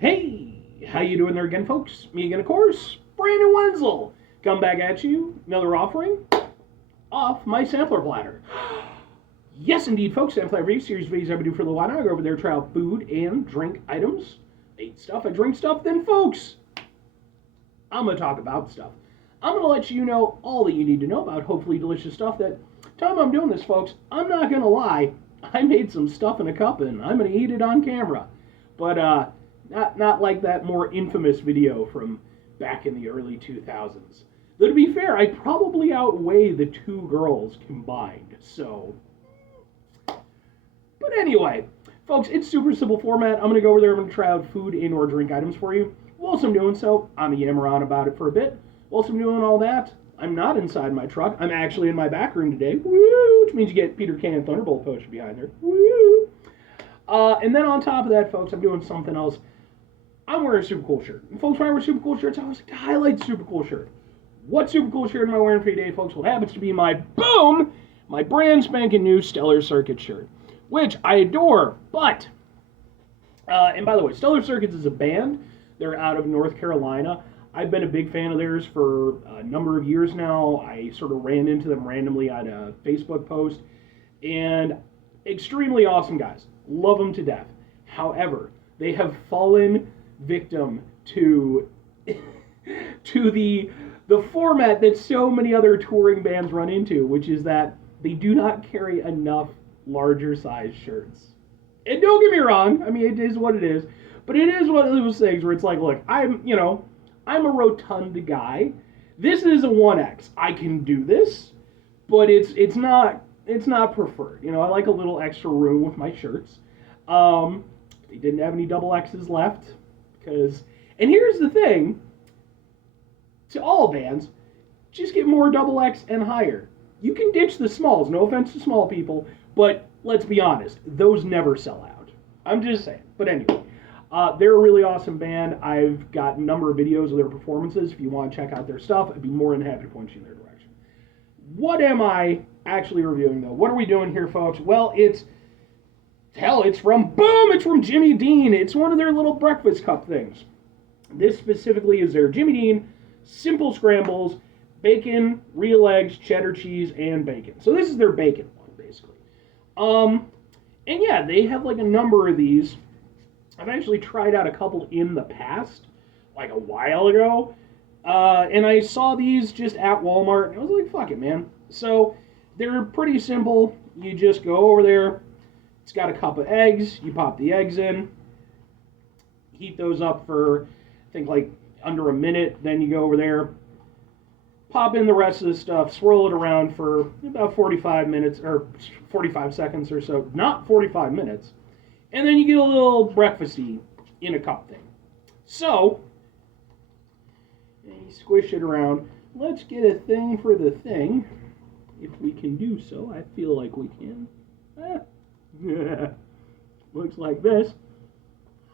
Hey, how you doing there again, folks? Me again, of course, Brandon Wenzel. Come back at you, another offering off my sampler platter. Yes, indeed, folks. Sampler every series of videos I do for a little while. I go over there, try out food and drink items. I eat stuff, I drink stuff. Then, folks, I'm gonna talk about stuff. I'm gonna let you know all that you need to know about hopefully delicious stuff. That time I'm doing this, folks, I'm not gonna lie. I made some stuff in a cup and I'm gonna eat it on camera. But not like that more infamous video from back in the early 2000s. Though to be fair, I probably outweigh the two girls combined. So, but anyway, folks, it's super simple format. I'm gonna go over there. I'm gonna try out food and or drink items for you. Whilst I'm doing so, I'm gonna yammer on about it for a bit. Whilst I'm doing all that, I'm not inside my truck. I'm actually in my back room today. Woo! Which means you get Peter Can Thunderbolt poster behind there. Woo! And then on top of that, folks, I'm doing something else. I'm wearing a super cool shirt. And folks, when I wear super cool shirts, I always like to highlight the super cool shirt. What super cool shirt am I wearing for you today, folks? Well, it happens to be my brand spanking new Stellar Circuit shirt, which I adore. But, and by the way, Stellar Circuits is a band. They're out of North Carolina. I've been a big fan of theirs for a number of years now. I sort of ran into them randomly on a Facebook post, and extremely awesome guys. Love them to death. However, they have fallen victim to the format that so many other touring bands run into, which is that they do not carry enough larger size shirts. And don't get me wrong, I mean, it is what it is, but it is one of those things where it's like, look, I'm a rotund guy. This is a 1X. I can do this, but it's not preferred. I like a little extra room with my shirts. They didn't have any double X's left because, and here's the thing, to all bands, just get more double X and higher. You can ditch the smalls, no offense to small people, but let's be honest, those never sell out. I'm just saying. But anyway, they're a really awesome band. I've got a number of videos of their performances. If you want to check out their stuff, I'd be more than happy to point you in their direction. What am I actually reviewing, though? What are we doing here, folks? Well, it's from Jimmy Dean. It's one of their little breakfast cup things. This specifically is their Jimmy Dean Simple Scrambles, bacon, real eggs, cheddar cheese, and bacon. So this is their bacon one, basically. And yeah, they have like a number of these. I've actually tried out a couple in the past, like a while ago. And I saw these just at Walmart, and I was like, fuck it, man. So they're pretty simple. You just go over there. It's got a cup of eggs. You pop the eggs in. Heat those up for, I think, like under a minute. Then you go over there, pop in the rest of the stuff, swirl it around for about 45 minutes, or 45 seconds or so. Not 45 minutes. And then you get a little breakfasty in a cup thing. So, you squish it around. Let's get a thing for the thing. If we can do so. I feel like we can. Looks like this.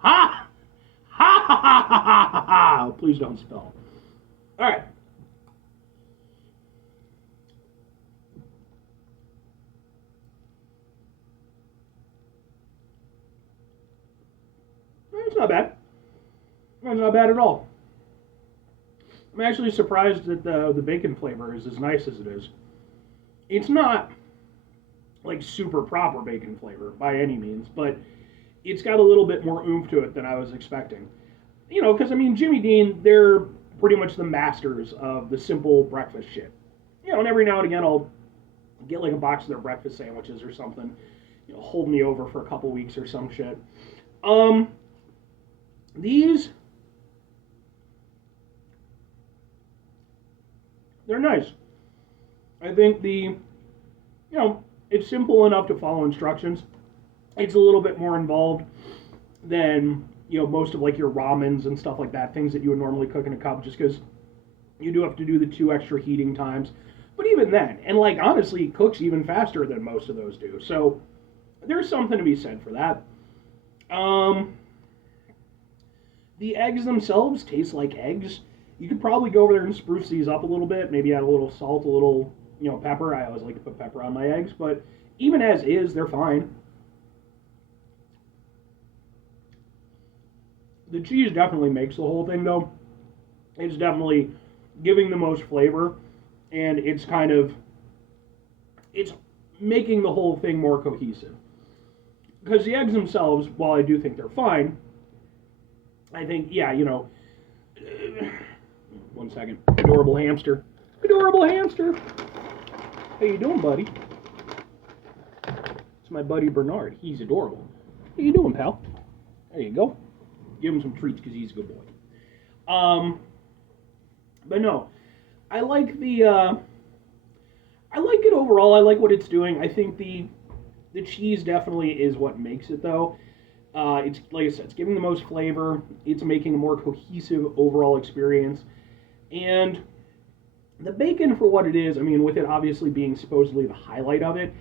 Ha! Ha ha ha ha ha ha! Please don't spell. Alright. It's not bad. It's not bad at all. I'm actually surprised that the bacon flavor is as nice as it is. It's not like super proper bacon flavor by any means, but it's got a little bit more oomph to it than I was expecting. Because I mean, Jimmy Dean, they're pretty much the masters of the simple breakfast shit. And every now and again I'll get like a box of their breakfast sandwiches or something. Hold me over for a couple weeks or some shit. These, they're nice. I think it's simple enough to follow instructions. It's a little bit more involved than, most of like your ramens and stuff like that, things that you would normally cook in a cup, just because you do have to do the 2 extra heating times. But even then, and like honestly, it cooks even faster than most of those do. So there's something to be said for that. The eggs themselves taste like eggs. You could probably go over there and spruce these up a little bit, maybe add a little salt, a little, pepper. I always like to put pepper on my eggs, but even as is, they're fine. The cheese definitely makes the whole thing, though. It's definitely giving the most flavor, and it's making the whole thing more cohesive. Because the eggs themselves, while I do think they're fine, I think, yeah, one second. Adorable hamster. Adorable hamster. How you doing, buddy? It's my buddy Bernard. He's adorable. How you doing, pal? There you go. Give him some treats because he's a good boy. But no, I like I like it overall. I like what it's doing. I think the cheese definitely is what makes it, though. It's like I said, it's giving the most flavor. It's making a more cohesive overall experience, and the bacon for what it is. I mean, with it obviously being supposedly the highlight of it.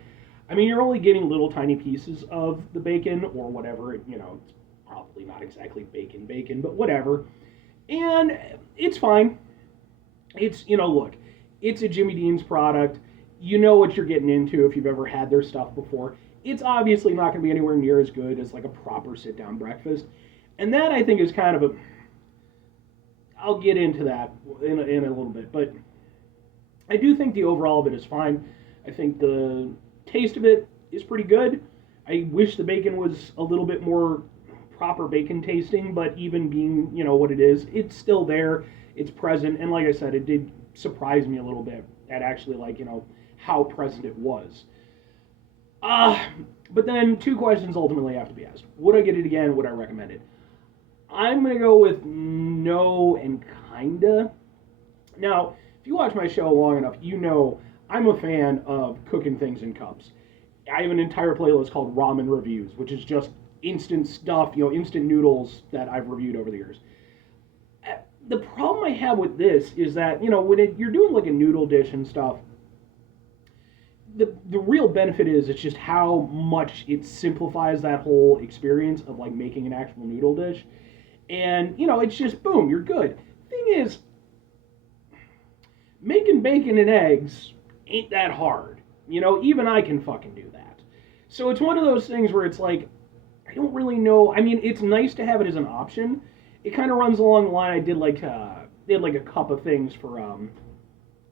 I mean, you're only getting little tiny pieces of the bacon or whatever. It's probably not exactly bacon, but whatever. And it's fine. It's look, it's a Jimmy Dean's product. You know what you're getting into if you've ever had their stuff before. It's obviously not going to be anywhere near as good as like a proper sit-down breakfast. And that, I think, is kind of I'll get into that in a little bit. But I do think the overall of it is fine. I think the taste of it is pretty good. I wish the bacon was a little bit more proper bacon tasting, but even being, what it is, it's still there. It's present. And like I said, it did surprise me a little bit at actually, how present it was. But then two questions ultimately have to be asked. Would I get it again? Would I recommend it? I'm going to go with no and kinda. Now, if you watch my show long enough, you know I'm a fan of cooking things in cups. I have an entire playlist called Ramen Reviews, which is just instant stuff, instant noodles that I've reviewed over the years. The problem I have with this is that, when you're doing like a noodle dish and stuff, the real benefit is it's just how much it simplifies that whole experience of like making an actual noodle dish. And, it's just boom, you're good. Thing is, making bacon and eggs ain't that hard. Even I can fucking do that. So it's one of those things where it's like, I don't really know. I mean, it's nice to have it as an option. It kind of runs along the line. I did like a cup of things for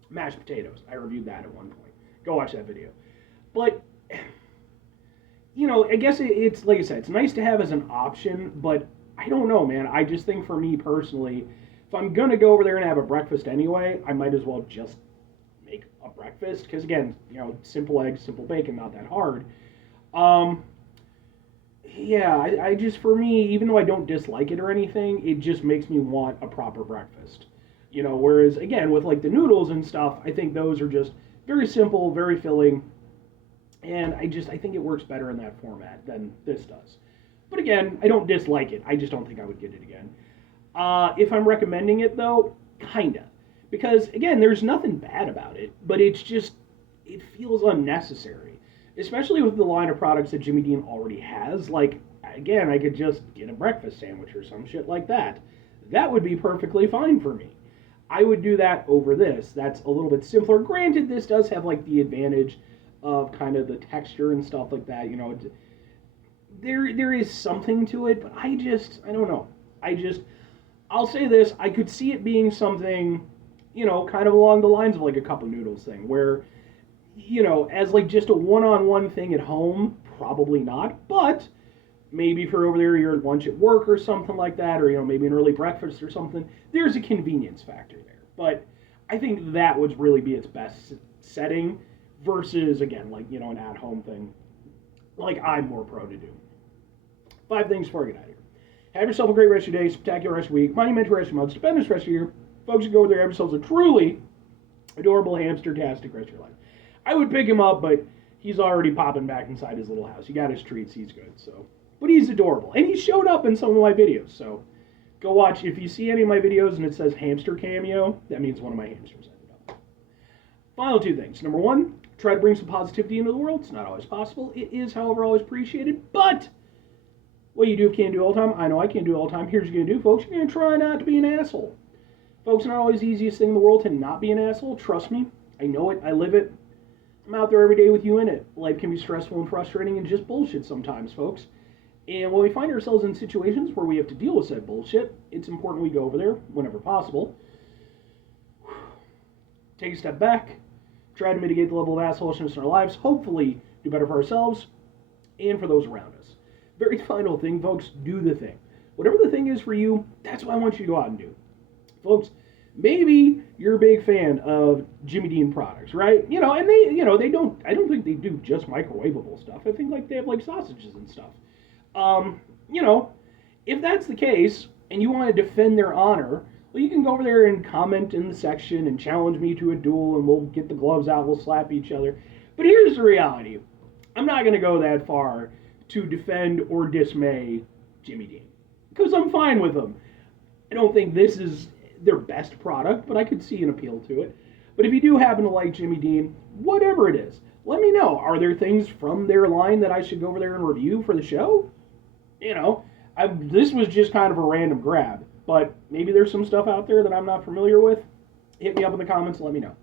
mashed potatoes. I reviewed that at one point. Go watch that video. But, I guess it's, like I said, it's nice to have as an option, but I don't know, man. I just think for me personally, if I'm going to go over there and have a breakfast anyway, I might as well just make a breakfast. Because, again, simple eggs, simple bacon, not that hard. Yeah, I just, for me, even though I don't dislike it or anything, it just makes me want a proper breakfast. Whereas, again, with like the noodles and stuff, I think those are just very simple, very filling, and I think it works better in that format than this does. But again, I don't dislike it. I just don't think I would get it again. If I'm recommending it, though, kinda. Because, again, there's nothing bad about it, but it feels unnecessary. Especially with the line of products that Jimmy Dean already has. Like, again, I could just get a breakfast sandwich or some shit like that. That would be perfectly fine for me. I would do that over this. That's a little bit simpler. Granted, this does have like the advantage of kind of the texture and stuff like that. There is something to it, but I don't know. I'll say this. I could see it being something, kind of along the lines of like a cup of noodles thing, where, as like just a one-on-one thing at home, probably not. But maybe for over there, your lunch at work or something like that, or, maybe an early breakfast or something, there's a convenience factor there. But I think that would really be its best setting versus, again, like, an at-home thing like I'm more pro to do. 5 things before I get out of here. Have yourself a great rest of your day, spectacular rest of your week, monumental rest of your month, stupendous rest of your year. Folks who go over there, have yourselves a truly adorable hamster-tastic rest of your life. I would pick him up, but he's already popping back inside his little house. He got his treats, he's good, so... But he's adorable. And he showed up in some of my videos. So go watch. If you see any of my videos and it says hamster cameo, that means one of my hamsters ended up. Final 2 things. Number 1, try to bring some positivity into the world. It's not always possible. It is, however, always appreciated. But what you do can't do all the time. I know I can't do it all the time. Here's what you're going to do, folks. You're going to try not to be an asshole. Folks, not always the easiest thing in the world to not be an asshole. Trust me. I know it. I live it. I'm out there every day with you in it. Life can be stressful and frustrating and just bullshit sometimes, folks. And when we find ourselves in situations where we have to deal with said bullshit, it's important we go over there whenever possible. Take a step back, try to mitigate the level of assholishness in our lives, hopefully do better for ourselves and for those around us. Very final thing, folks, do the thing. Whatever the thing is for you, that's what I want you to go out and do. Folks, maybe you're a big fan of Jimmy Dean products, right? And they don't, I don't think they do just microwavable stuff. I think like they have like sausages and stuff. Um, you know, if that's the case and you want to defend their honor, well, you can go over there and comment in the section and challenge me to a duel, and we'll get the gloves out, we'll slap each other. But here's the reality. I'm not going to go that far to defend or dismay Jimmy Dean, because I'm fine with them. I don't think this is their best product, but I could see an appeal to it. But if you do happen to like Jimmy Dean, whatever it is, let me know. Are there things from their line that I should go over there and review for the show? This was just kind of a random grab, but maybe there's some stuff out there that I'm not familiar with. Hit me up in the comments and let me know.